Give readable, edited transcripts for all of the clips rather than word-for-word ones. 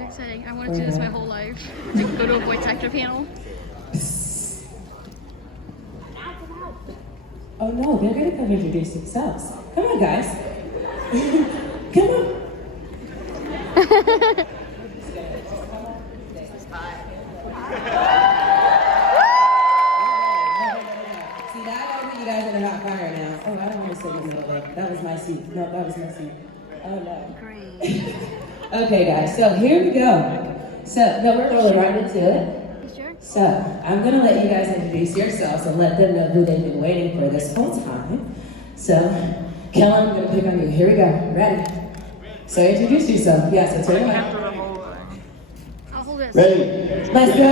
so exciting. I wanted to do this my whole life. Like go to a voice actor panel. Oh no, they're gonna come introduce themselves. Come on, guys. Come on. See, now I gotta put you guys in a hot fire now. Oh, I don't want to sit in the middle of it. That was my seat. No, that was my seat. Oh no. Great. Okay, guys, so here we go. So, no, we're rolling right into it. Sure. So, I'm gonna let you guys introduce yourselves and let them know who they've been waiting for this whole time. So, Kellen, I'm gonna pick on you. Here we go. Ready? So, introduce yourself. Yeah, so turn around. I'll hold this. Ready? Let's go! You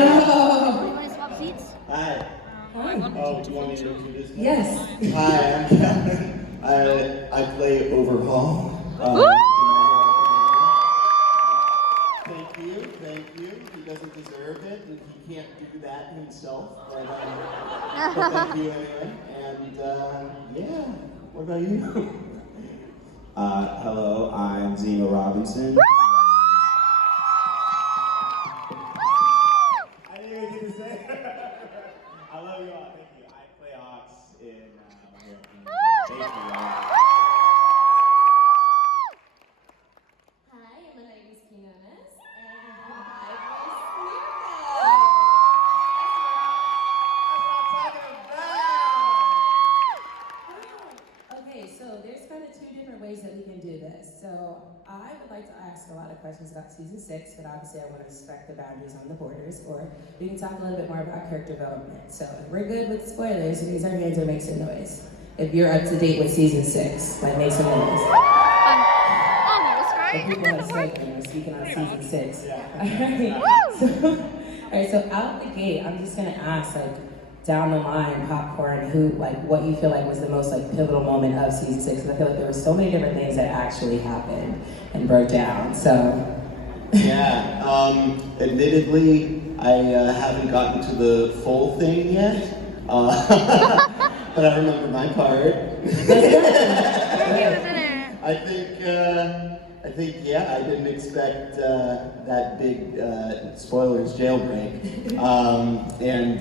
want to swap seats? Hi. Hi. Oh, do you want me to introduce me? Yes. Hi, I'm Kevin. I play Overhaul. Thank you. He doesn't deserve it, and he can't do that himself. But thank you anyway. And yeah, what about you? Hello, I'm Zeno Robinson. I didn't even get to say it. I love you all. Thank you. I play Ox in Thank you. Hi, my name is Quinones, and I Okay, so there's kind of two different ways that we can do this. So I would like to ask a lot of questions about season 6, but obviously I want to respect the boundaries on the borders, or we can talk a little bit more about character development. So if we're good with spoilers, raise our hands or make some noise. If you're up to date with season 6, like make some noise. Almost, The right? people have spoken, we're speaking on season 6. Woo! Alright, so out the gate, I'm just gonna ask, like, down the line, popcorn, who, like, what you feel like was the most, like, pivotal moment of season 6? And I feel like there were so many different things that actually happened and broke down, so. Yeah, admittedly, I haven't gotten to the full thing yet. But I remember my part. I think, yeah, I didn't expect that big, spoilers, jailbreak. And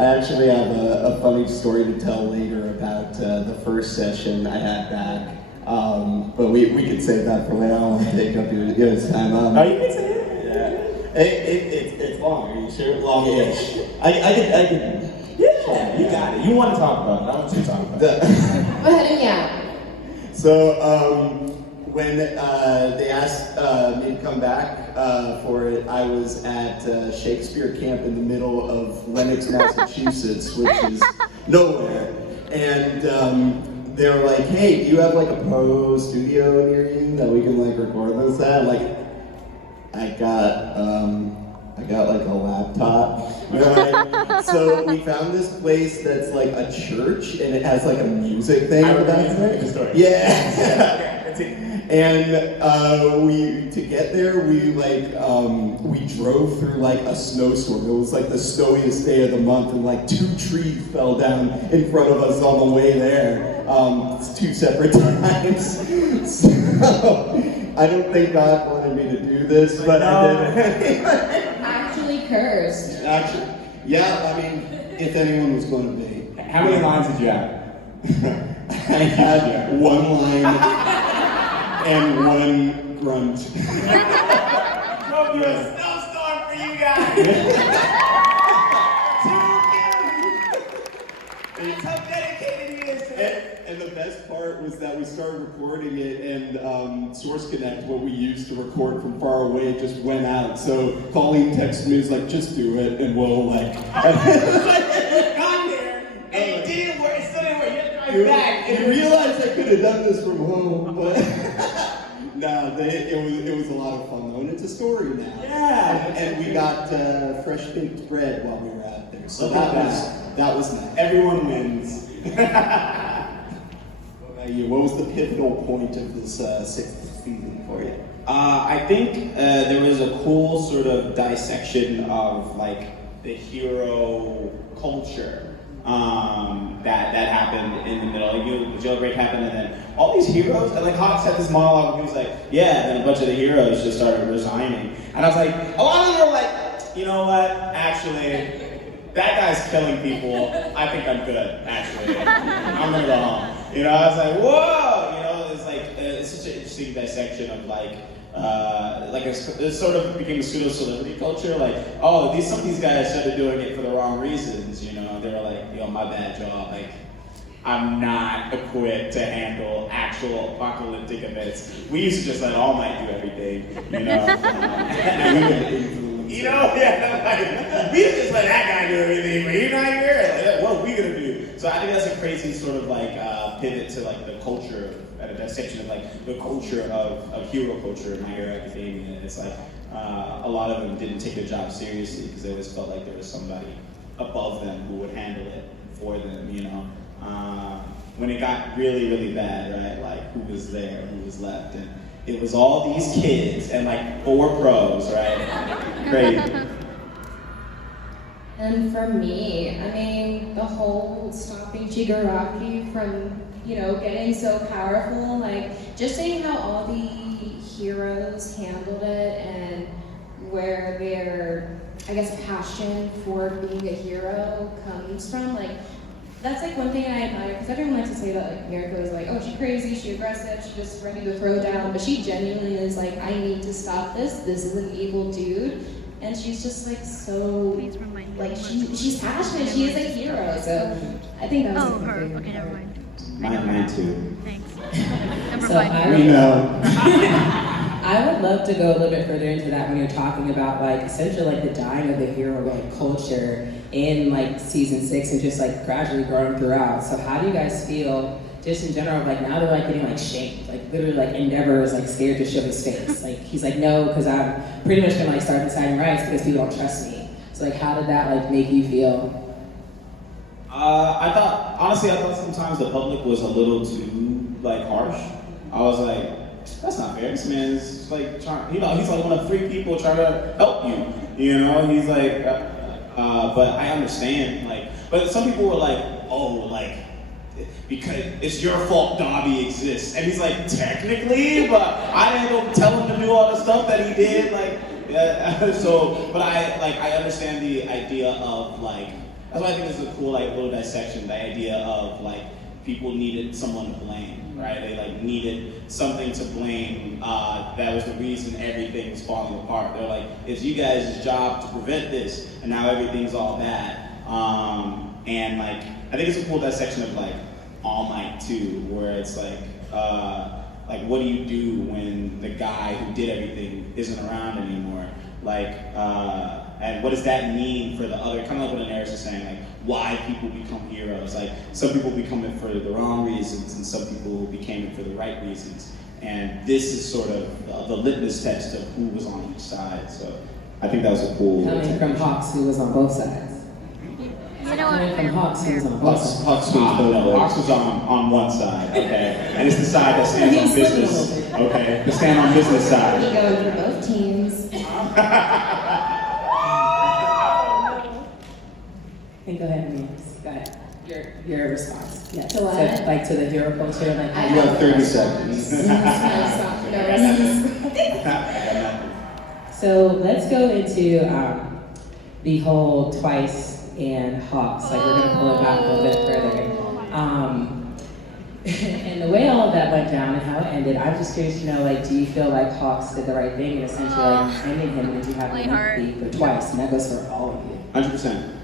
I actually have a funny story to tell later about the first session I had back. But we could save that for later. I don't want to take up your time. Oh, you can say it? Yeah. It's long. Are you sure? Long-ish. I can. Yeah, you got it. You want to talk about it. I want you to talk about it. Go ahead and yeah. So, when they asked me to come back for it, I was at Shakespeare Camp in the middle of Lenox, Massachusetts, which is nowhere. And they were like, hey, do you have like a pro studio near you that we can like record this at? Like, I got like a laptop. Right? So we found this place that's like a church and it has like a music thing. I remember the story. Yeah. And to get there, we drove through like a snowstorm. It was like the snowiest day of the month, and like 2 trees fell down in front of us on the way there. It's 2 separate times. So I don't think God wanted me to do this, but I did. Actually cursed. Actually, yeah. I mean, if anyone was going to be. How many lines did you have? I had 1 line. And 1 grunt. Go be a snowstorm for you guys! That's how dedicated he is to it. And the best part was that we started recording it, and Source Connect, what we used to record from far away, just went out. So Colleen texted me, was like, just do it, and we'll like. Got there, and it didn't work, it still didn't work. You had to drive back. You realize I could have done this from home, but. No, it was a lot of fun though, and it's a story now. Yeah. And we got fresh baked bread while we were out there, so that was nice. Everyone wins. What about you? What was the pivotal point of this 6th season for you? I think there was a cool sort of dissection of like the hero culture. that happened in the middle. Like, the jailbreak happened, and then all these heroes, and like Hawks had this monologue, and he was like, yeah, and then a bunch of the heroes just started resigning. And I was like, a lot of them were like, you know what, actually, that guy's killing people. I think I'm good, actually. I'm gonna go home. You know, I was like, whoa! You know, it's like, it's such an interesting dissection of like it sort of became a pseudo-celebrity culture. Like, oh, some of these guys started doing it for the wrong reasons, you know? They were like, yo, my bad, y'all. Like, I'm not equipped to handle actual apocalyptic events. We used to just let All Might do everything, you know? You know, yeah, like, we just let that guy do everything, but you're not here. Like, what are we gonna do? So I think that's a crazy sort of like pivot to like the culture, at a dissection of like the culture of hero culture in My Hero Academia. It's like a lot of them didn't take their job seriously because they always felt like there was somebody above them who would handle it for them, you know. When it got really, really bad, right? Like who was there, who was left, and it was all these kids and like 4 pros, right? Crazy. And for me, I mean, the whole stopping Shigaraki from, you know, getting so powerful, like, just seeing how all the heroes handled it and where their, I guess, passion for being a hero comes from, like, that's like one thing I admire, because everyone likes to say that like Mirko is like, oh, she's crazy, she's aggressive, she's just ready to throw down, but she genuinely is like, I need to stop this is an evil dude. And she's just like so, like she's passionate, she is a hero, so I think that was Oh, her. Okay, never mind. Mine too. Thanks. Number So 5. We know. I would love to go a little bit further into that when you're talking about like essentially like the dying of the hero like culture in like season 6 and just like gradually growing throughout. So how do you guys feel just in general, like now they're like getting like shamed, like literally like Endeavor is like scared to show his face. Like he's like, no, because I'm pretty much gonna like start deciding rights because people don't trust me. So like how did that like make you feel? I thought sometimes the public was a little too like harsh. I was like, that's not fair. This man is like trying, you know, he's like one of 3 people trying to help you. You know, he's like, but I understand, like, but some people were like, oh, like, because it's your fault Dobby exists. And he's like, technically, but I didn't go tell him to do all the stuff that he did, like, so, but I understand the idea of, like, that's why I think this is a cool, like, little dissection, the idea of, like, people needed someone to blame, right? They, like, needed something to blame that was the reason everything was falling apart. They're like, it's you guys' job to prevent this, and now everything's all bad. And, like, I think it's a cool dissection of, like, All Might too, where it's like what do you do when the guy who did everything isn't around anymore? Like, and what does that mean for the other, kind of like what Anaris is saying, like why people become heroes. Like some people become it for the wrong reasons and some people became it for the right reasons. And this is sort of the litmus test of who was on each side. So I think that was a cool. Coming from Hawks who was on both sides. You know what? Coming from Hawks who was on both sides. Hawks was on one side, okay? And it's the side that stands on business, okay? The stand on business side. We go for both teams. Hey, go ahead, Anaris. Go ahead. Your response. Yeah. To what? So, like to the hero culture, like I You have 30 seconds. So let's go into the whole Twice and Hawks. Like we're gonna pull it back a little bit further. And the way all of that went down and how it ended, I'm just curious to know, like, do you feel like Hawks did the right thing and essentially like ending him, and did you have Play an hard. empathy for Twice? And that goes for all of you. 100%.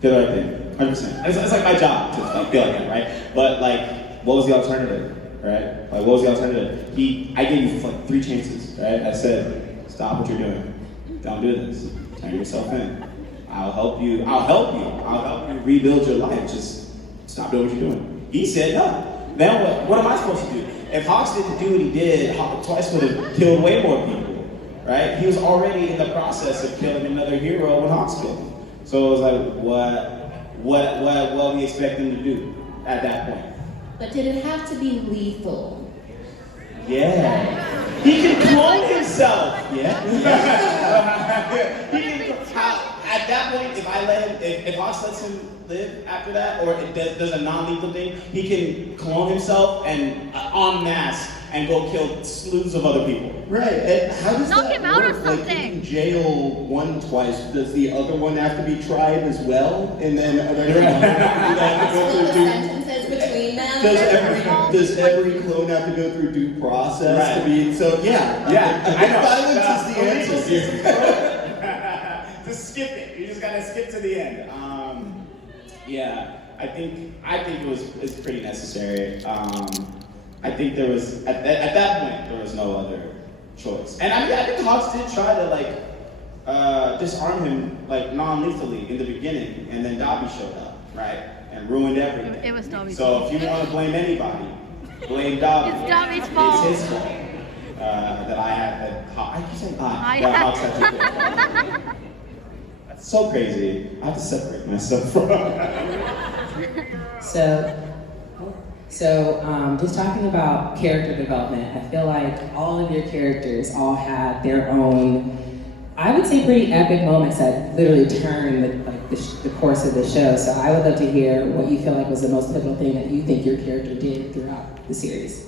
Did the right thing. 100%. It's like my job to like feel like that, right? But like, what was the alternative, right? Like, what was the alternative? I gave you like 3 chances, right? I said, stop what you're doing. Don't do this. Turn yourself in. I'll help you. I'll help you rebuild your life. Just stop doing what you're doing. He said no. Then what am I supposed to do? If Hawks didn't do what he did, Twice would have killed way more people, right? He was already in the process of killing another hero when Hawks killed him. So it was like, what we expect him to do at that point? But did it have to be lethal? Yeah. He can clone himself. Yeah. He can, at that point, if I let him, if Hawks lets him live after that, or it does a non-lethal thing, he can clone himself and en masse and go kill slews of other people. Right, and how does Knock that him out or work? Like, you something. can jail one twice. Does the other one have to be tried as well? And then are there Right. have to go Split the through sentences between them. does every clone have to go through due process to be so? Yeah, Yeah, I think violence is the legal answer here. system's broken. Just skip it. You just gotta skip to the end. Yeah, I think it's pretty necessary. I think there was at that point there was no other choice. And I mean, I think Hawks did try to like disarm him like non-lethally in the beginning, and then Dobby showed up, right, and ruined everything. It was Dobby's So if you want to blame anybody, blame Dobby. It's Dobby's fault. It's his fault that I had that. I keep saying I that had- Hawks had to do. That's so crazy. I have to separate myself from. So, just talking about character development, I feel like all of your characters all had their own, I would say, pretty epic moments that literally turned the course of the show. So I would love to hear what you feel like was the most pivotal thing that you think your character did throughout the series.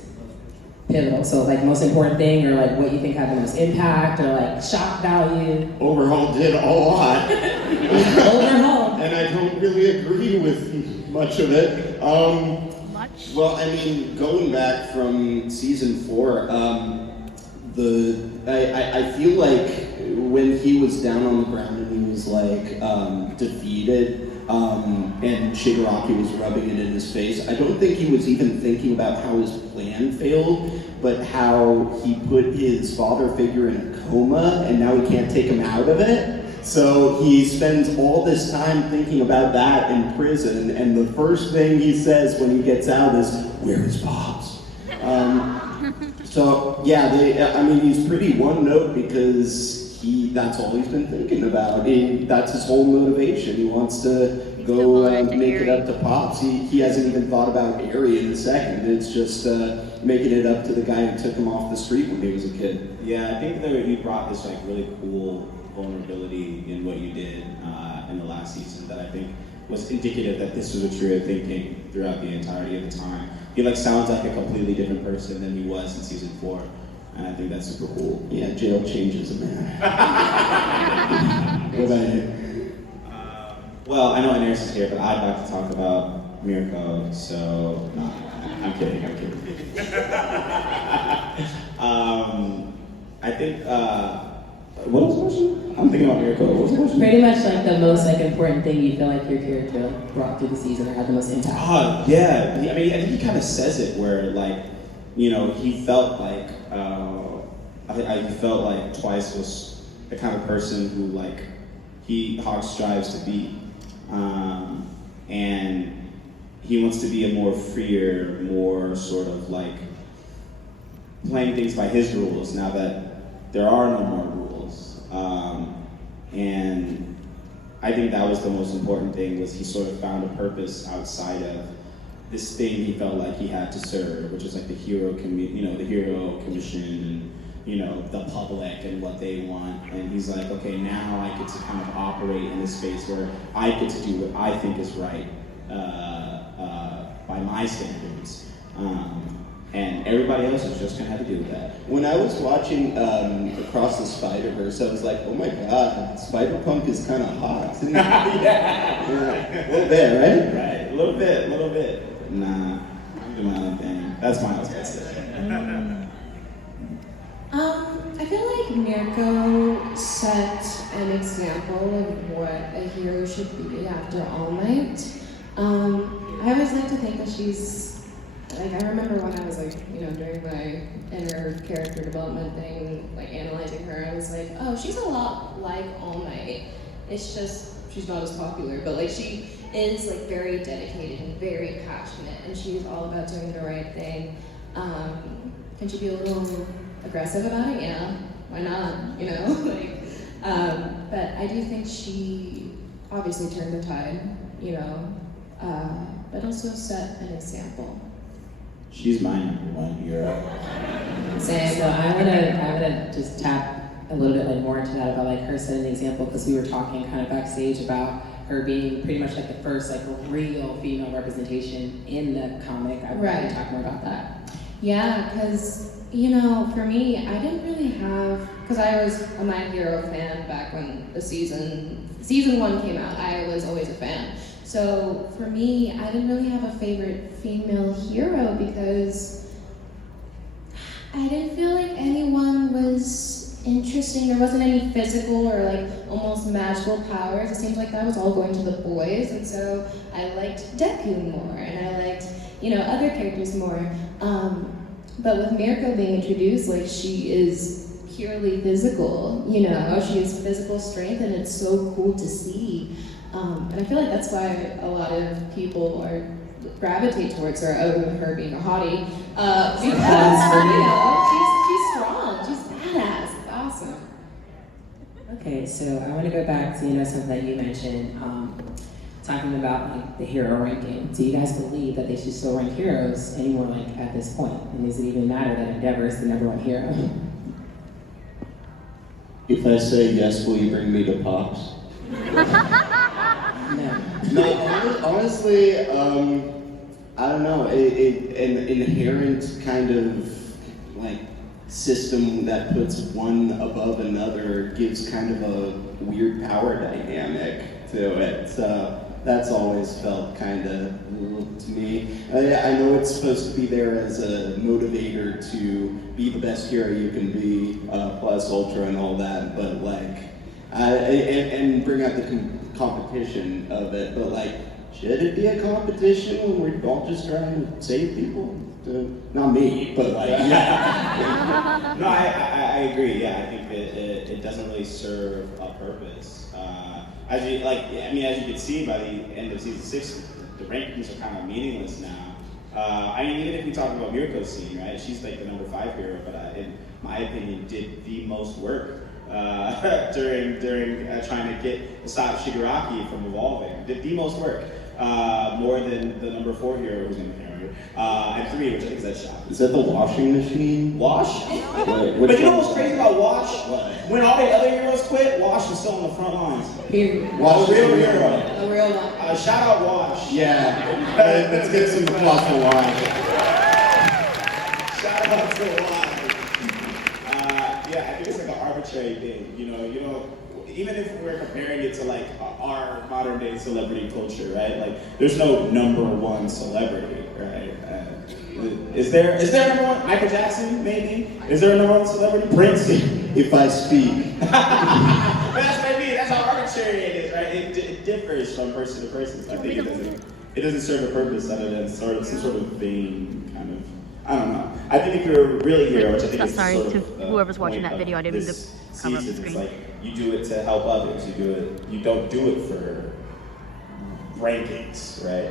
Pivotal, so like most important thing, or like what you think had the most impact, or like shock value. Overhaul did a lot. Overhaul. And I don't really agree with much of it. Much. Well, I mean, going back from season 4, I feel like when he was down on the ground and he was like defeated, and Shigaraki was rubbing it in his face, I don't think he was even thinking about how his plan failed, but how he put his father figure in a coma and now he can't take him out of it. So he spends all this time thinking about that in prison, and the first thing he says when he gets out is, "Where is Pops?" So yeah, I mean, he's pretty one note because that's all he's been thinking about. That's his whole motivation. He wants to go make it up to Pops. He hasn't even thought about Eri in a second. It's just making it up to the guy who took him off the street when he was a kid. Yeah, I think that you brought this like really cool vulnerability in what you did in the last season that I think was indicative that this was what you were thinking throughout the entirety of the time. He like sounds like a completely different person than he was in season 4, and I think that's super cool. Yeah, jail changes a man. What about you? Well, I know Inaris is here, but I'd like to talk about Mirko, so no, I'm kidding. I think what was the question? I'm thinking about Mirko. What was the question? Pretty much like the most like important thing you feel like your character brought through the season or had the most impact. Yeah. I mean, I think he kind of says it where, like, you know, he felt like I felt like Twice was the kind of person who like Hawk strives to be, and he wants to be a more freer, more sort of like playing things by his rules now that there are no more rules. And I think that was the most important thing, was he sort of found a purpose outside of this thing he felt like he had to serve, which is like the hero commission and, you know, the public and what they want. And he's like, okay, now I get to kind of operate in this space where I get to do what I think is right by my standards. And everybody else is just gonna have to do with that. When I was watching Across the Spider-Verse, I was like, oh my god, Spider-Punk is kind of hot, isn't he? Yeah. A little bit, right? Right, a little bit. Nah, I'm doing my own thing. That's my husband's thing. I feel like Mirko set an example of what a hero should be after All Might. I always like to think that she's, like, I remember when I was like, you know, doing my inner character development thing, like analyzing her, I was like, oh, she's a lot like All Might. It's just, she's not as popular, but like she is like very dedicated and very passionate, and she's all about doing the right thing. Can she be a little aggressive about it? Yeah, why not? You know, like, but I do think she obviously turned the tide, you know, but also set an example. She's my number one hero. Same. So I'm gonna just tap a little bit like more into that about like her setting the example, because we were talking kind of backstage about her being pretty much like the first like real female representation in the comic. I'd like to talk more about that. Yeah, because, you know, for me, I didn't really have, because I was a My Hero fan back when the season 1 came out. I was always a fan. So for me, I didn't really have a favorite female hero because I didn't feel like anyone was interesting. There wasn't any physical or like almost magical powers. It seemed like that was all going to the boys, and so I liked Deku more, and I liked, you know, other characters more. But with Mirko being introduced, like, she is purely physical, you know, she has physical strength, and it's so cool to see. And I feel like that's why a lot of people gravitate towards her, other than her being a hottie, because, you know, she's strong, she's badass, it's awesome. Okay, so I want to go back to, you know, something that you mentioned, talking about like the hero ranking. Do you guys believe that they should still rank heroes anymore like at this point? And does it even matter that Endeavor is the #1 hero? If I say yes, will you bring me to Pops? No, honestly, I don't know. An inherent kind of like system that puts one above another gives kind of a weird power dynamic to it. So that's always felt kind of to me. I know it's supposed to be there as a motivator to be the best hero you can be, plus Ultra and all that, but like, and bring out the competition of it, but like, should it be a competition when we're all just trying to save people? Not me, but like, yeah. No, I agree. Yeah, I think it doesn't really serve a purpose. As you can see by the end of season 6, the rankings are kind of meaningless now. I mean, even if we talk about Mirko's scene, right? She's like the #5 hero, but in my opinion, did the most work during trying to stop Shigaraki from evolving. Did the most work, more than the #4 hero who's in the camera. And 3, which I think is that shot. Is that the washing machine? Wash? What But you know what's crazy about Wash? What? When all the other heroes quit, Wash was still on the front lines. Wash A real is hero. A real one. Shout out Wash. Yeah, let's get some applause for Wash. Shout out to Wash. Yeah, I think it's like an arbitrary thing. You know, even if we're comparing it to like our modern day celebrity culture, right? Like, there's no #1 celebrity, right? Is there a #1? Michael Jackson, maybe? Is there a #1 celebrity? Prince? If I speak. That's how arbitrary it is, right? It differs from person to person. So I think it doesn't serve a purpose other than some sort of vain kind of, I don't know. I think if you're a real hero, which I think is Sorry sort to of whoever's watching that video. I didn't mean to this cover up the season, screen. it's like you do it to help others. You don't do it for rankings, right?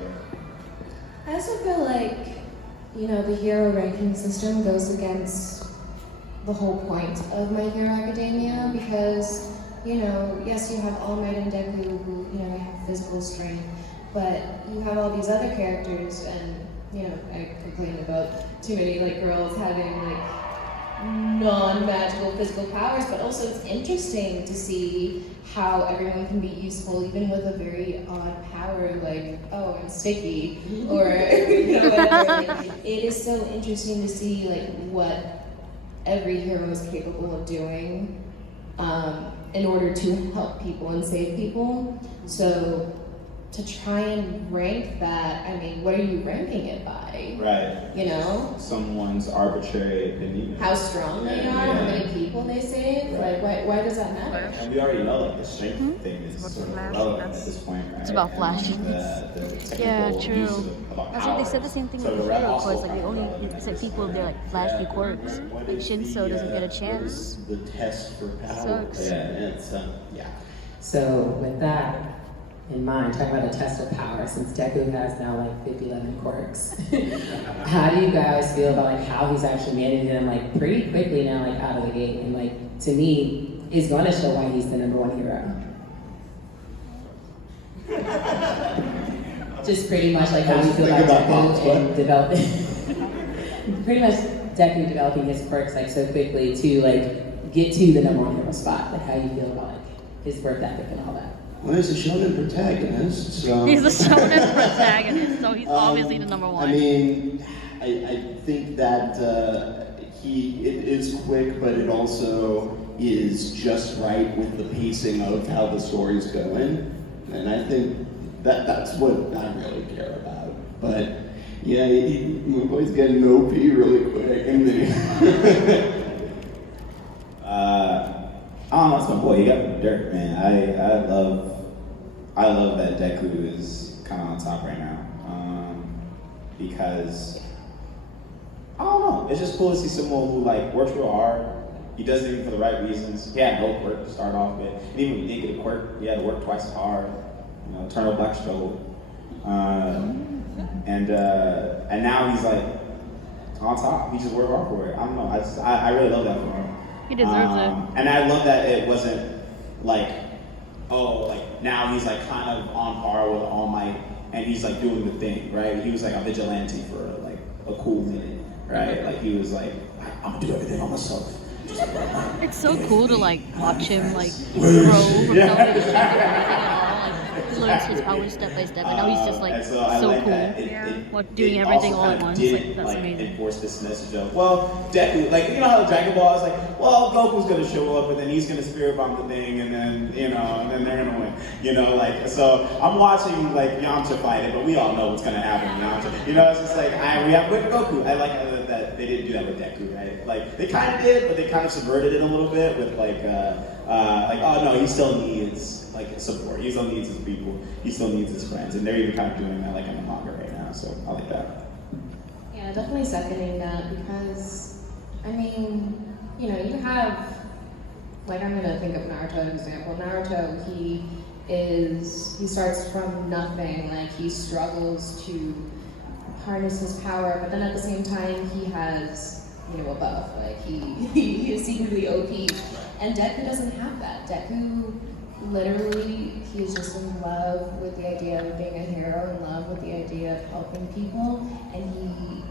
I also feel like, you know, the hero ranking system goes against the whole point of My Hero Academia because, you know, yes, you have All Might and Deku who, you know, have physical strength, but you have all these other characters, and, you know, I complain about too many, like, girls having, like, non-magical physical powers, but also it's interesting to see how everyone can be useful even with a very odd power, like, oh, I'm sticky, or, you know, whatever. Like, it is so interesting to see, like, what every hero is capable of doing in order to help people and save people. So to try and rank that, I mean, what are you ranking it by? Right. You know? Someone's arbitrary opinion. How strong they are, how many people they save, Right. like, why does that matter? And we already know, like, the strength thing is sort of irrelevant at this point, right? It's about And flash. the Yeah, technical true. use of our That's what they said. The powers. same thing So with the the hero also quirks. Like, they only irrelevant said at people this they're point. like flashy quirks. What Like is Shinso the, doesn't get a what chance. is the test for power? Sucks. Yeah, it's yeah. So with that in mind, talking about a test of power, since Deku has now like 50-11 quirks, how do you guys feel about like how he's actually managing them like pretty quickly now, like out of the gate? And like, to me, it's going to show why he's the #1 hero. Just pretty much like how you feel Think about about Deku and developing, pretty much Deku developing his quirks like so quickly to like get to the number one hero spot? Like how you feel about like his work ethic and all that? Well, he's a shonen protagonist, so... He's the shonen protagonist, so he's obviously the number one. I mean, I think that it is quick, but it also is just right with the pacing of how the story's going. And I think that's what I really care about. But yeah, my boy's getting OP really quick, and then I don't know, it's my boy. He got the dirt, man. I love that Deku is kind of on top right now, because I don't know. It's just cool to see someone who like works real hard. He does it even for the right reasons. He had no quirk to start off with. And even when he did get a quirk, he had to work twice as hard. You know, eternal black struggle. And now he's like on top. He just worked hard for it. I don't know. I really love that for him. He deserves it. And I love that it wasn't like, oh, like now he's like kind of on par with All Might, and he's like doing the thing, right? He was like a vigilante for like a cool minute, right? Like he was like, I'm gonna do everything on myself. It's so cool to like watch him like grow from no to anything at all. Like he learns his power step by step. I know he's just like so I so like cool. That Doing it everything also all kind at of once. did, Like that's amazing. enforce this message of, well, Deku, like you know how Dragon Ball is like, well, Goku's gonna show up and then he's gonna spirit bomb the thing and then and then they're gonna win. You know, like so I'm watching like Yamcha fight it, but we all know what's gonna happen in Yamcha. You know, it's just like we have with Goku. I like that they didn't do that with Deku, right? Like they kind of did, but they kind of subverted it a little bit with like oh no, he still needs like support. He still needs his people. He still needs his friends, and they're even kind of doing that like in the manga right now. So I like that. Yeah, definitely seconding that because, I mean, you have, like I'm gonna think of Naruto as an example. Naruto, he starts from nothing, like he struggles to harness his power, but then at the same time he has, a buff, like he is secretly OP. And Deku doesn't have that. Deku, literally, he's just in love with the idea of being a hero, in love with the idea of helping people, and he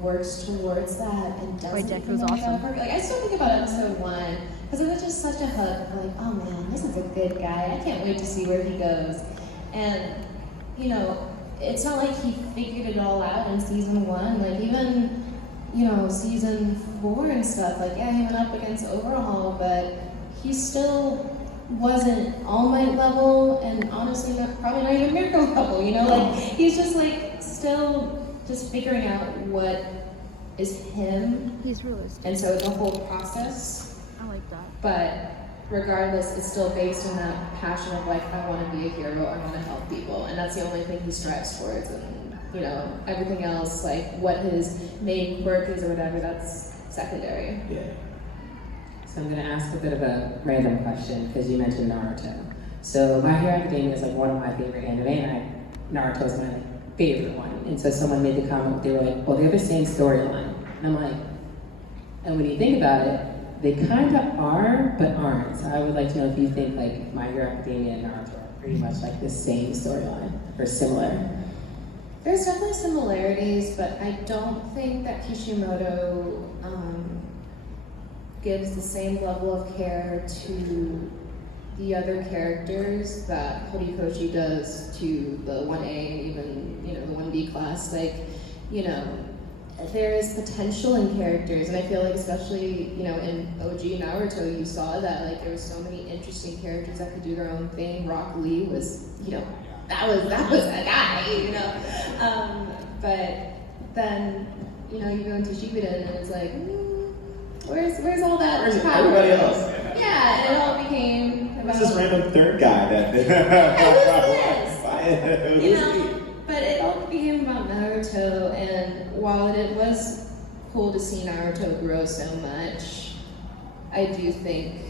works towards that and doesn't. Wait, Deku's awesome. Like I still think about episode 1 because it was just such a hook. Like, oh man, this is a good guy. I can't wait to see where he goes. And it's not like he figured it all out in season 1. Like even season 4 and stuff. Like yeah, he went up against Overhaul, but he still wasn't All Might level, and honestly, probably not even Miracle level. Like he's just like still just figuring out what is him. He's realistic. And so the whole process. I like that. But regardless, it's still based on that passion of like, I want to be a hero, I want to help people, and that's the only thing he strives towards. And everything else, like what his main quirk is or whatever, that's secondary. Yeah. So I'm going to ask a bit of a random question because you mentioned Naruto. So My Hero Academia is like one of my favorite anime, and Naruto is my favorite one. And so someone made the comment, they were like, well, they have the same storyline. And I'm like, and when you think about it, they kind of are, but aren't. So I would like to know if you think like My Hero Academia and Naruto are pretty much like the same storyline or similar. There's definitely similarities, but I don't think that Kishimoto gives the same level of care to the other characters that Horikoshi does to the 1A, even the 1B class. Like, there is potential in characters, and I feel like especially in OG Naruto, you saw that like there were so many interesting characters that could do their own thing. Rock Lee was that was a guy, but then you go into Shippuden and it's like, where's all that? Where's everybody else? Yeah, and it all became about Who's this random third guy that? But it all became about Naruto, and while it was cool to see Naruto grow so much, I do think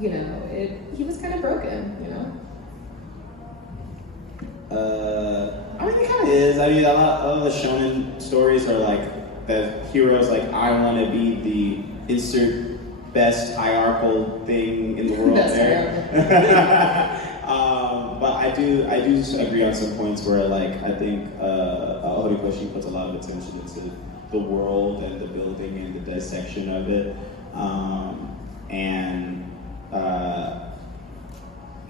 he was kind of broken, I mean, it kind of is. I mean, a lot of the shonen stories are like the heroes, like, I want to be the insert best hierarchical thing in the world there. But I do agree on some points where, like, I think Horikoshi puts a lot of attention into the world and the building and the dissection of it. And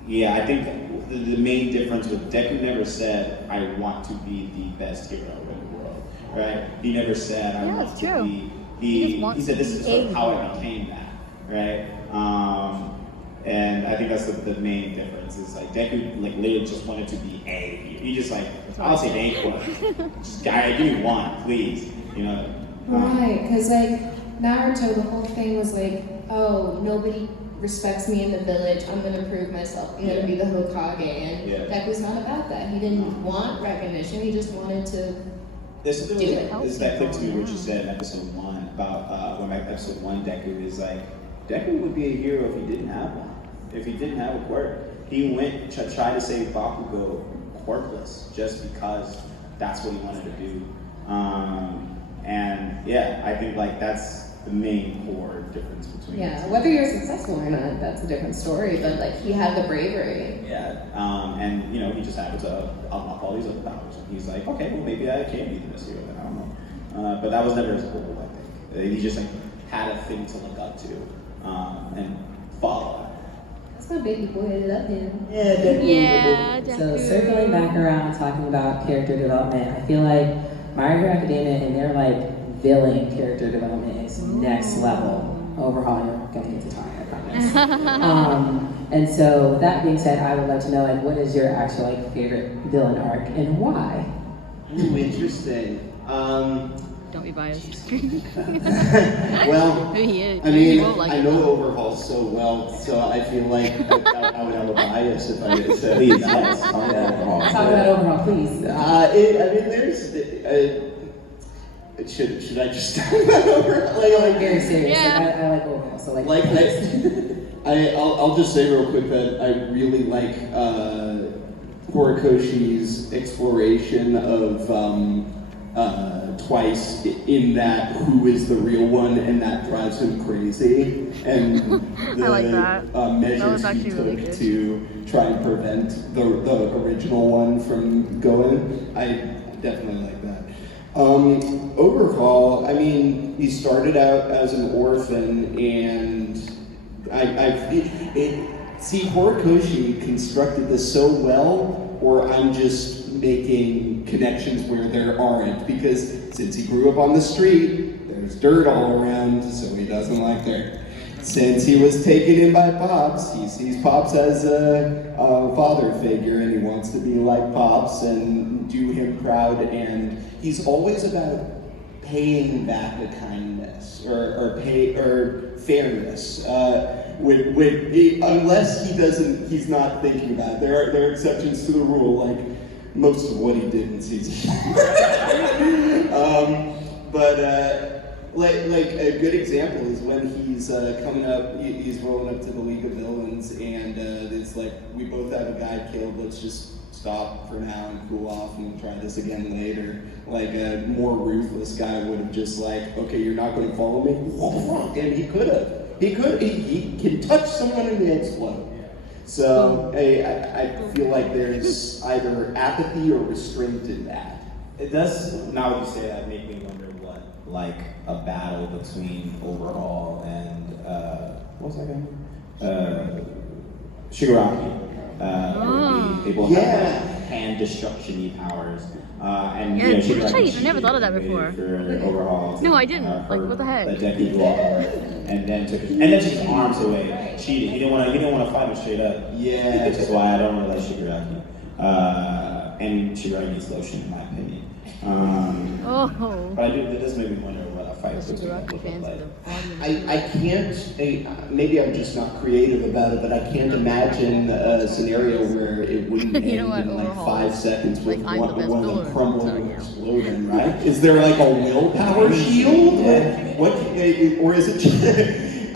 yeah, I think the main difference with Deku never said, I want to be the best hero in the world, right? He never said, I Yeah, want it's to true. be, He just he wants said, to this be is sort of a how I hero. became that, right? And I think that's the main difference is like Deku like literally just wanted to be a hero. He just like, I'll take any one. Just guy, give me one, please. You know? Right, because like Naruto, the whole thing was like, oh, nobody respects me in the village. I'm gonna prove myself. I'm gonna be the Hokage, and Deku's not about that. He didn't want recognition. He just wanted to. There's something Do with it. there's that clip to me where she said in episode 1 about when episode 1 Deku is like, Deku would be a hero if he didn't have one. If he didn't have a quirk. He went to try to save Bakugo quirkless just because that's what he wanted to do. And yeah, I think like that's the main core difference between the Yeah, two. whether you're successful or not, that's a different story. But like, he had the bravery. Yeah, and you know, he just happened to unlock all these other powers. And he's like, okay, well maybe I can be the best hero then, I don't know. But that was never his goal, I think. He just like had a thing to look up to and follow. That's my baby boy. I love him. Yeah, Deku. Yeah, So Deku. circling back around, talking about character development, I feel like My Hero Academia and their like villain character development is next level. Overhaul, you're gonna get to talk, I promise. And so with that being said, I would like to know like what is your actual like favorite villain arc and why? Ooh, interesting. Don't be biased. Well, He is. I He mean, won't like I it, know though. Overhaul so well, so I feel like I would have a bias if I said Please, that. yes, talk about Overhaul. Talk about Overhaul, please. I mean, should I just talk about Overhaul? Like, Very serious. Yeah. Like, I like Overhaul, so like I'll just say real quick that I really like Horikoshi's exploration of Twice in that who is the real one, and that drives him crazy. And the I like that. That measures was he actually took really good. to try and prevent the original one from going, I definitely like that. Overhaul, I mean, he started out as an orphan, and see, Horikoshi constructed this so well, or I'm just making connections where there aren't, because since he grew up on the street, there's dirt all around, so he doesn't like dirt. Since he was taken in by Pops, he sees Pops as a father figure, and he wants to be like Pops and do him proud, and he's always about paying back a kindness or fairness. Unless he's not thinking about it. There are exceptions to the rule, like most of what he did in season. Like a good example is when he's coming up, he's rolling up to the League of Villains, and it's like, we both have a guy killed, let's just stop for now and cool off and we'll try this again later. Like a more ruthless guy would have just like, okay, you're not going to follow me? And he could have. He can touch someone and they explode. So I feel like there's either apathy or restraint in that. It does, now that you say that, make me wonder what, like, a battle between Overhaul and, what was that guy? Shigaraki. Would be. They both have, like, hand destruction-y powers. And, Yeah, you know, Shigaraki I never thought of that before. For Overhaul. No, I didn't. Like, what the heck? Let Deku do all of it. And then took his arms away. Cheated. He didn't want to fight him straight up. Yeah. Which is why I don't really like Shigaraki. And Shigaraki needs lotion, in my opinion. But it does make me wonder what a fight between them Shigaraki would fans look for like. the audience. I can't, maybe I'm just not creative about it, but I can't imagine a scenario where it wouldn't end You know what, in like Overhaul, 5 seconds with like, I'm the best one of them villain. crumbling Sorry, and yeah. exploding, right? Is there like a willpower shield? Or is it just,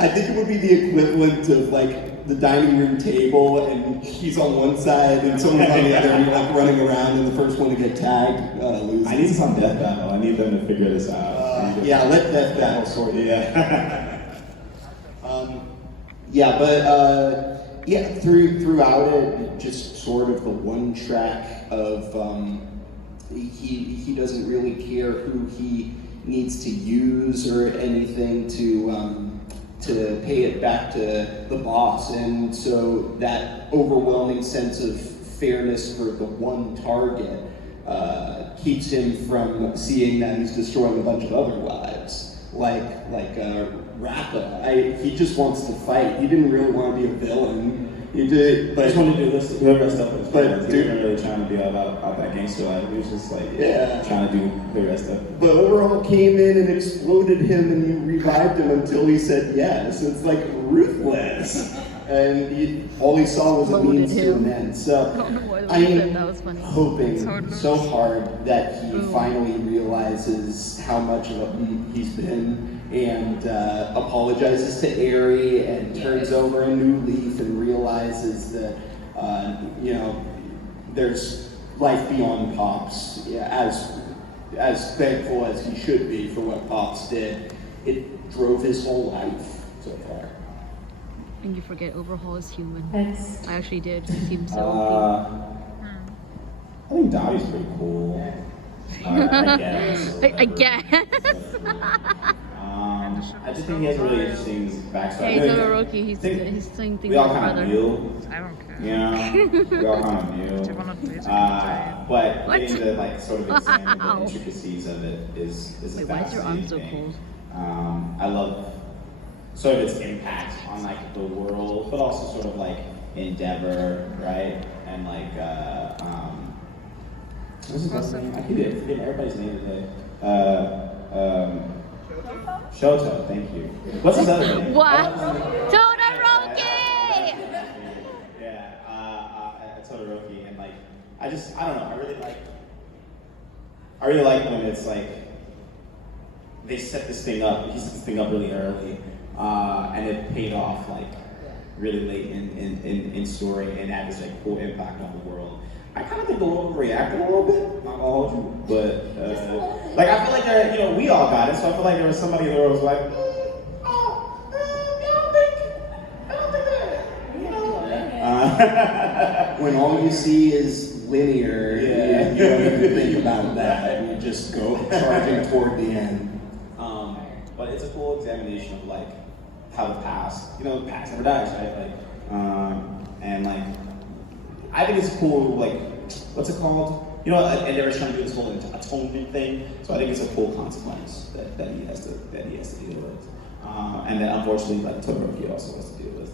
I think it would be the equivalent of like the dining room table and he's on one side and someone's on the other and you're like running around and the first one to get tagged loses. I need some death battle. I need them to figure this out. Yeah, let Death Battle sort it. Yeah. Throughout it, just sort of the one track of he doesn't really care who he needs to use or anything to to pay it back to the boss, and so that overwhelming sense of fairness for the one target keeps him from seeing that he's destroying a bunch of other lives, like Rappa. He just wants to fight. He didn't really want to be a villain. He did, but I just wanted to do this, the rest of it. But he wasn't really trying to be about that gangster life. He was just like trying to do the rest of it. But overall came in and exploded him and revived him until he said yes. It's like ruthless. And all he saw was a means to an end. So I'm hoping so hard that he finally realizes how much of a he's been and apologizes to Aerie and turns over a new leaf and realizes that there's life beyond Pops. Yeah, as thankful as he should be for what Pops did, it drove his whole life so far. And you forget Overhaul is human. That's I actually did. He seemed so OP. I think Dottie's pretty cool. I guess. I guess. I just think he has a really interesting backstory. Hey, Todoroki, he's saying things we all with kind brother. of knew. I don't care. Yeah, we all kind of knew. Do you want to play But What? getting to like sort of examine the intricacies of it is a Wait, why is your arm fascinating so thing. cold? I love sort of its impact on like the world, but also sort of like Endeavor, right? And like what's his last name? I forget everybody's name today. Shoto, thank you. What's his other name? What? Todoroki! Yeah, Todoroki, and like, I don't know, I really like when it's like, they set this thing up, he set this thing up really early, and it paid off like really late in story, and had this like cool impact on the world. I kind of think the world reacted a little bit, not gonna hold you, but like I feel like we all got it, so I feel like there was somebody in the world who was like, I don't think that, When all you see is linear, you don't even think about that. You just go charging toward the end. But it's a cool examination of like how the past never dies, right? Like, and like, I think it's cool. Like, what's it called? Endeavor's trying to do this whole atonement thing. So I think it's a cool consequence that he has to deal with, and that unfortunately, like Todoroki also has to deal with.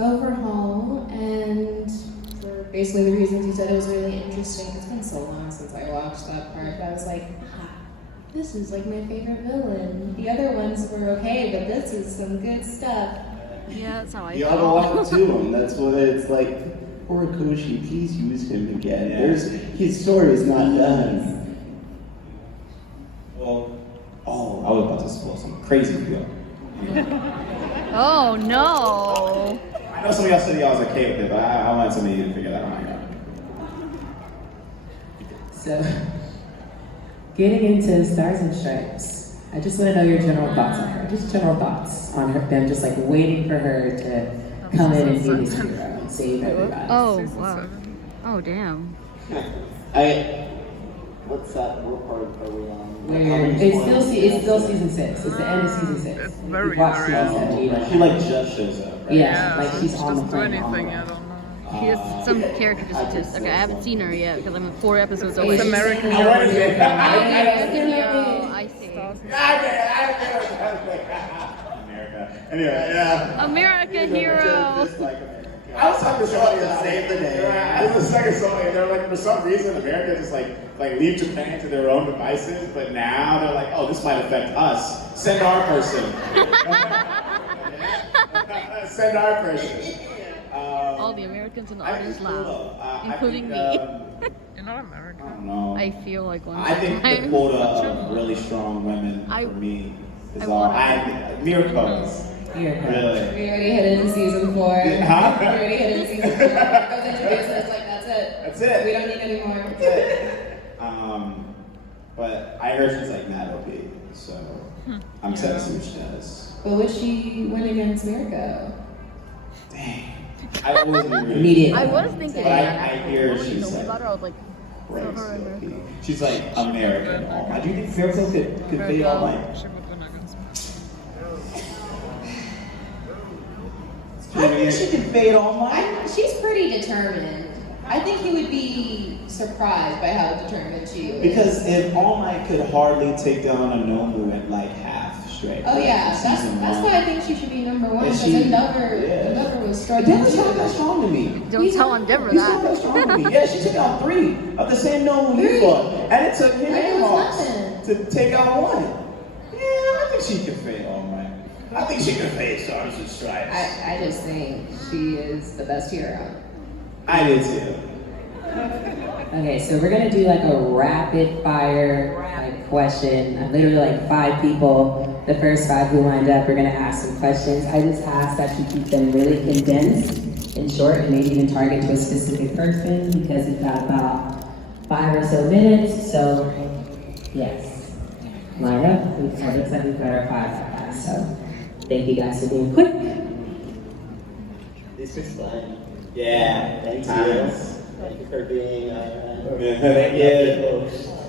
Overhaul, and for basically the reasons you said, it was really interesting. It's been so long since I watched that part, but I was like, this is like my favorite villain. The other ones were okay, but this is some good stuff. Yeah, that's how I You ought to felt. offer to him. That's what it's like. Horikoshi, please use him again. Yeah. His story is not done. Well, I was about to spoil some crazy deal. Oh no! I know some of y'all said y'all was okay with it, but I want some of you to figure that one out. So, getting into Stars and Stripes, I just want to know your general thoughts on her. Just general thoughts on her. Them just like waiting for her to come in and be this hero and save everybody. Oh wow! Oh damn! What's that? What part are we on? Where it's still season 6. It's the end of season 6. It's very We watched season early. 7. You know. She like just shows up, right? Yeah, like she's on the Just do plane. anything, I don't know. She has some character just okay. I haven't seen her yet because I'm 4 episodes away. It's American I wanted to American Hero. I see. America. Anyway, yeah. American Hero. I was talking to somebody to save the day. This is the second song, and they're like, for some reason, America just like leave Japan to their own devices, but now they're like, oh, this might affect us. Send our person. Send our person. All the Americans in the audience laugh, including me. You're not American. I don't know. I feel like one I think the time. quota of really strong women I- for me is I all. wanna- Miracles. Here. Really. We already hit it in season 4. Huh? We already hit it in season 4. It was introduced and it's like, that's it. That's it. We don't need any more. That's it. But I heard she's like mad OP, so I'm excited to see what she does. But would she win against Mirko? Dang. I wasn't really. Immediate. I was thinking But I that. hear When you she's told me like about her, I was like, crazy so her and OP. She's like American All Might. Do you think Fairfield could beat All Might? She would win against me. I think she can fade All Might. She's pretty determined. I think he would be surprised by how determined she is. Because if All Might could hardly take down a Nomu at like half straight. Oh yeah, that's season why one. I think she should be number one. And Because she- Endeavor was struggling. Endeavor's not that strong to me. Don't tell Endeavor He's not that. that strong to me. Yeah, she took out 3 of the same Nomu we fought. And it took him Right, it and was Hawks nothing. to take out 1. Yeah, I think she can fade All Might. I think she can fade Stars and Stripes. I just think she is the best hero. I did too. Okay, so we're gonna do like a rapid fire like question. Literally like 5 people. The first 5 who lined up, we're gonna ask some questions. I just ask that you keep them really condensed and short, and maybe even target to a specific person because we've got about 5 or so minutes. So yes, line up. It looks like we've got our 5 so thank you guys for being quick. This is fun. Yeah, Thank times. you. Thank you for being Thank you.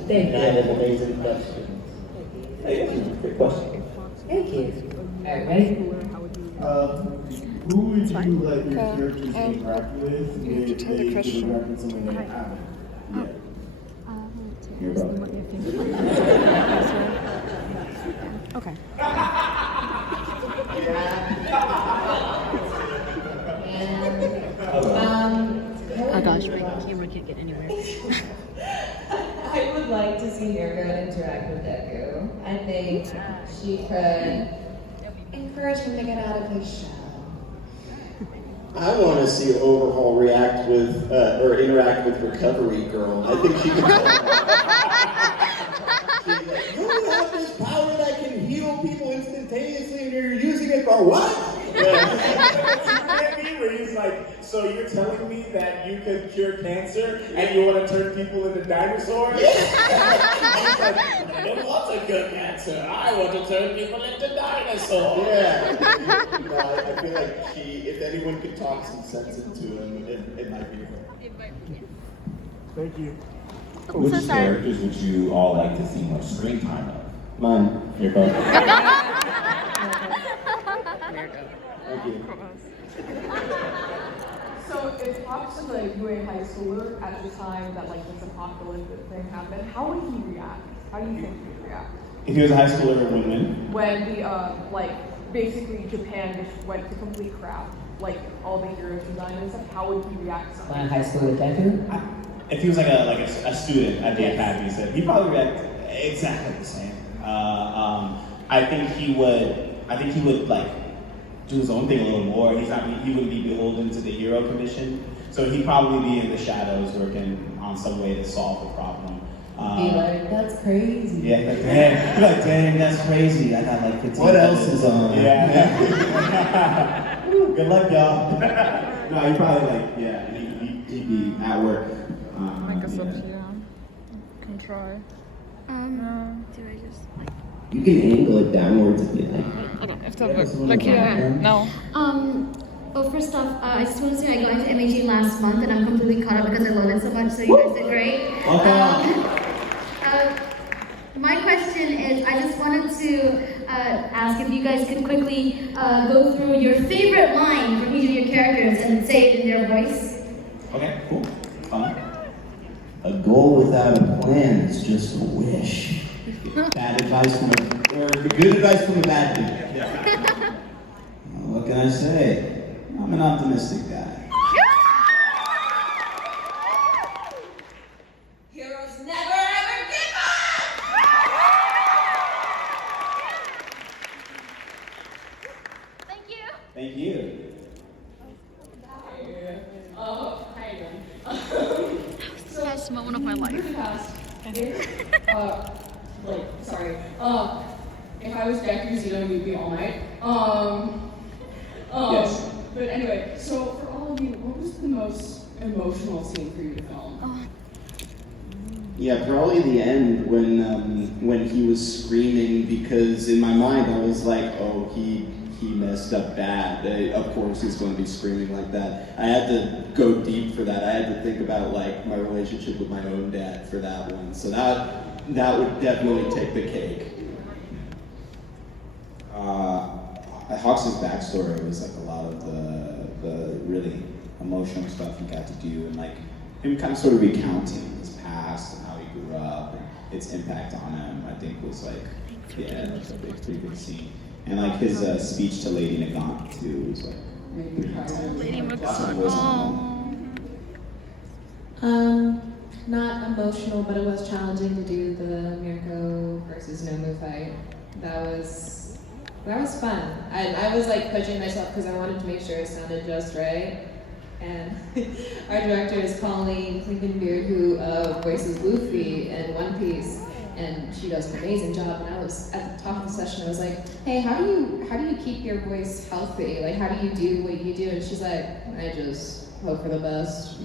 Thank an you. amazing question. Hey, quick question. Thank you. All right, ready? Who would you like your characters to interact with if they could interact with someone they haven't yet? Your brother. Okay. Oh gosh, my camera can't get anywhere. I would like to see Mirko interact with Deku. I think she could encourage him to get out of his shell. I want to see Overhaul react with, or interact with Recovery Girl. I think she can tell She's like, you have this power that can heal people instantaneously and you're using it for what? Where he's like, so you're telling me that you could cure cancer and you want to turn people into dinosaurs? Yeah. I don't want to cure cancer. I want to turn people into dinosaurs. Yeah. I feel like if anyone could talk some sense into him, it might be her. Thank you. I'm so sorry. characters would you all like to see more screen time of? Mine. Here goes. Thank you. So if Hawks was like doing high schooler at the time that like this apocalyptic thing happened, how would he react? How do you think he would react? If he was a high schooler, it would win. When the like basically Japan just went to complete crap, like all the heroes resigned and stuff, how would he react to something? Line high school with Deku? If he was like a student at the academy, so he'd probably react exactly the same. I think he would like do his own thing a little more. He wouldn't be beholden to the hero commission. So he'd probably be in the shadows working on some way to solve the problem. Be like, that's crazy. Yeah, like dang, that's crazy. I got like 15 What else minutes. is on? Yeah. Good luck, y'all. No, he probably like, yeah, he'd be at work. Make us yeah. up, yeah. Can try. Do I just like? You can angle it downwards if you like. Okay, if that look here. No. Well, first off, I just want to say I got into MHG last month and I'm completely caught up because I love it so much. So you guys did great. My question is, I just wanted to ask if you guys could quickly go through your favorite line from each of your characters and say it in their voice. Okay, cool. Fun. A goal without a plan is just a wish. Bad advice from or good advice from a bad dude. What can I say? I'm an optimistic guy. Heroes never ever give up! Thank you. Thank you. This is the best moment of my life. Sorry. If I was Deku, you'd be All Might. Yes. But anyway, so for all of you, what was the most emotional scene for you to film? Yeah, probably the end when he was screaming, because in my mind I was like, oh, he messed up bad. Of course he's going to be screaming like that. I had to go deep for that. I had to think about like my relationship with my own dad for that one. So that would definitely take the cake. Hawks' backstory was like a lot of the the really emotional stuff he got to do, and like him kind of sort of recounting his past and how he grew up and its impact on him, I think was like, yeah, that was a pretty big scene. And like his speech to Lady Nagant too was like pretty intense. Lady Not emotional, but it was challenging to do the Mirko versus Nomu fight. That was fun. I was like pushing myself because I wanted to make sure it sounded just right. And our director is Colleen Klinkenbeard, who voices Luffy in One Piece, and she does an amazing job. And I was at the top of the session, I was like, "Hey, how do you keep your voice healthy? Like, how do you do what you do?" And she's like, "I just hope for the best."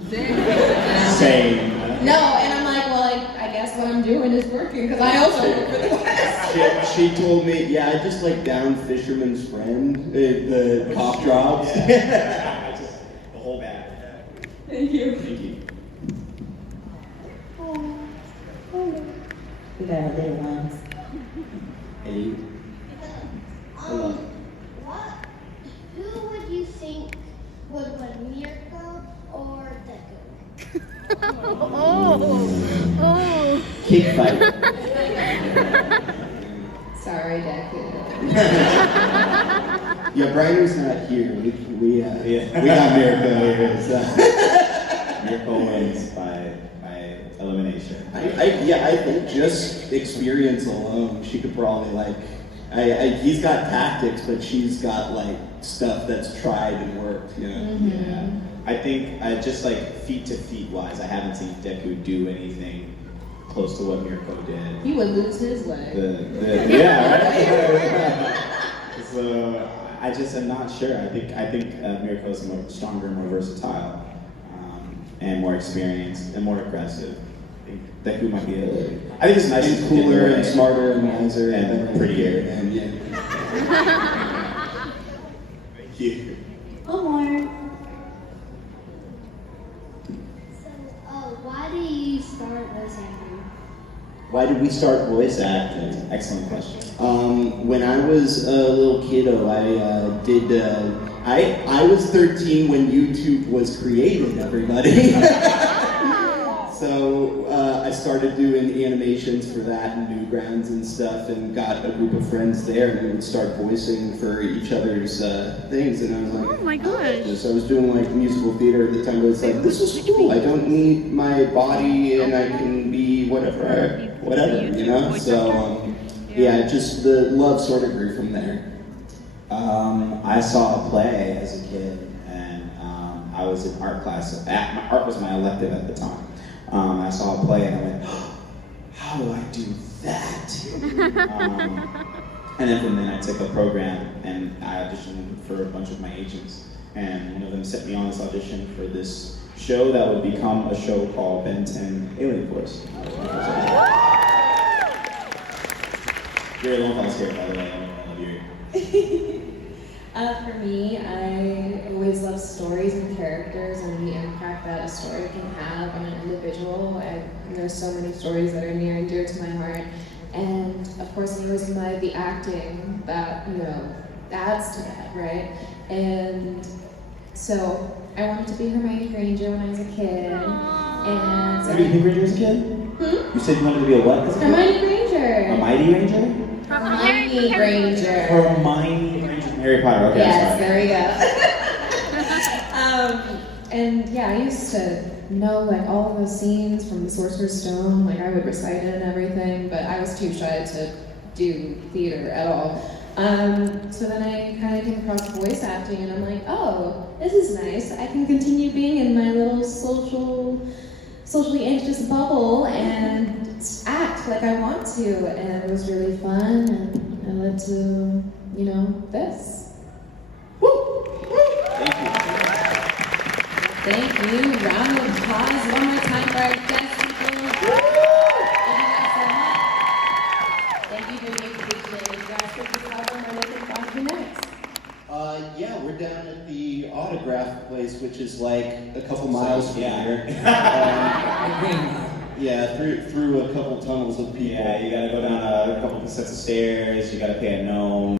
Same. No, and I'm like, well, I guess what I'm doing is working because I also hope for the best. She told me, yeah, I just like down Fisherman's Friend, the cough drops. Yeah. The whole bag. Thank you. Thank you. We got our little ones. Hey. Hello. Who would you think would win, Mirko or Deku? Kick fight. Sorry, Deku. Yeah, Brian's not here. We got Mirko here. So. Mirko wins by elimination. I think just experience alone, she could probably like. He's got tactics, but she's got like stuff that's tried and worked. You know. Mm-hmm. Yeah. I think just like feet to feet wise, I haven't seen Deku do anything close to what Mirko did. He would lose his leg. Yeah, right? So I just am not sure. I think Mirko is more stronger, more versatile, and more experienced and more aggressive. I think Deku might be I think it's nice and cooler and smarter and wiser and prettier. And yeah. Thank you. One more. So, why do you start voice acting? Why did we start voice acting? Excellent question. When I was a little kiddo, I was 13 when YouTube was created, everybody. So I started doing animations for that and Newgrounds and stuff, and got a group of friends there, and we would start voicing for each other's things. And I was like, Oh my gosh. So I was doing like musical theater at the time, but it's like, this is cool. I don't need my body, and I can be whatever, you know? So yeah, just the love sort of grew from there. I saw a play as a kid, and I was in art class. Art was my elective at the time. I saw a play, and I went, oh, how do I do that? And then from then I took a program, and I auditioned for a bunch of my agents, and one of them sent me on this audition for this show that would become a show called Ben 10 Alien Force. You're a long here, by the way. I love you. For me, I always love stories and characters and the impact that a story can have on an individual. There's so many stories that are near and dear to my heart. And of course, I always admire the acting that, adds to that, right? And so I wanted to be Hermione Granger when I was a kid. And so Hermione Granger as a kid? You said you wanted to be a what? Hermione Granger. A mighty ranger? Hermione Granger. Hermione Granger from Harry Potter. Okay, Yes, sorry. there we go. And yeah, I used to know like all of those scenes from the Sorcerer's Stone. Like I would recite it and everything, but I was too shy to do theater at all. So then I kind of came across voice acting, and I'm like, oh, this is nice. I can continue being in my little socially anxious bubble and act like I want to, and it was really fun, and it led to, this. Woo! Thank you. Thank you. Round of applause one more time for our guest speakers. Thank you for being appreciated. Guys, for this album, we're looking forward to next. Yeah, we're down at the autograph place, which is like a couple miles from here. Yeah, through a couple tunnels of people. Yeah, you gotta go down a couple sets of stairs, you gotta pay a gnome.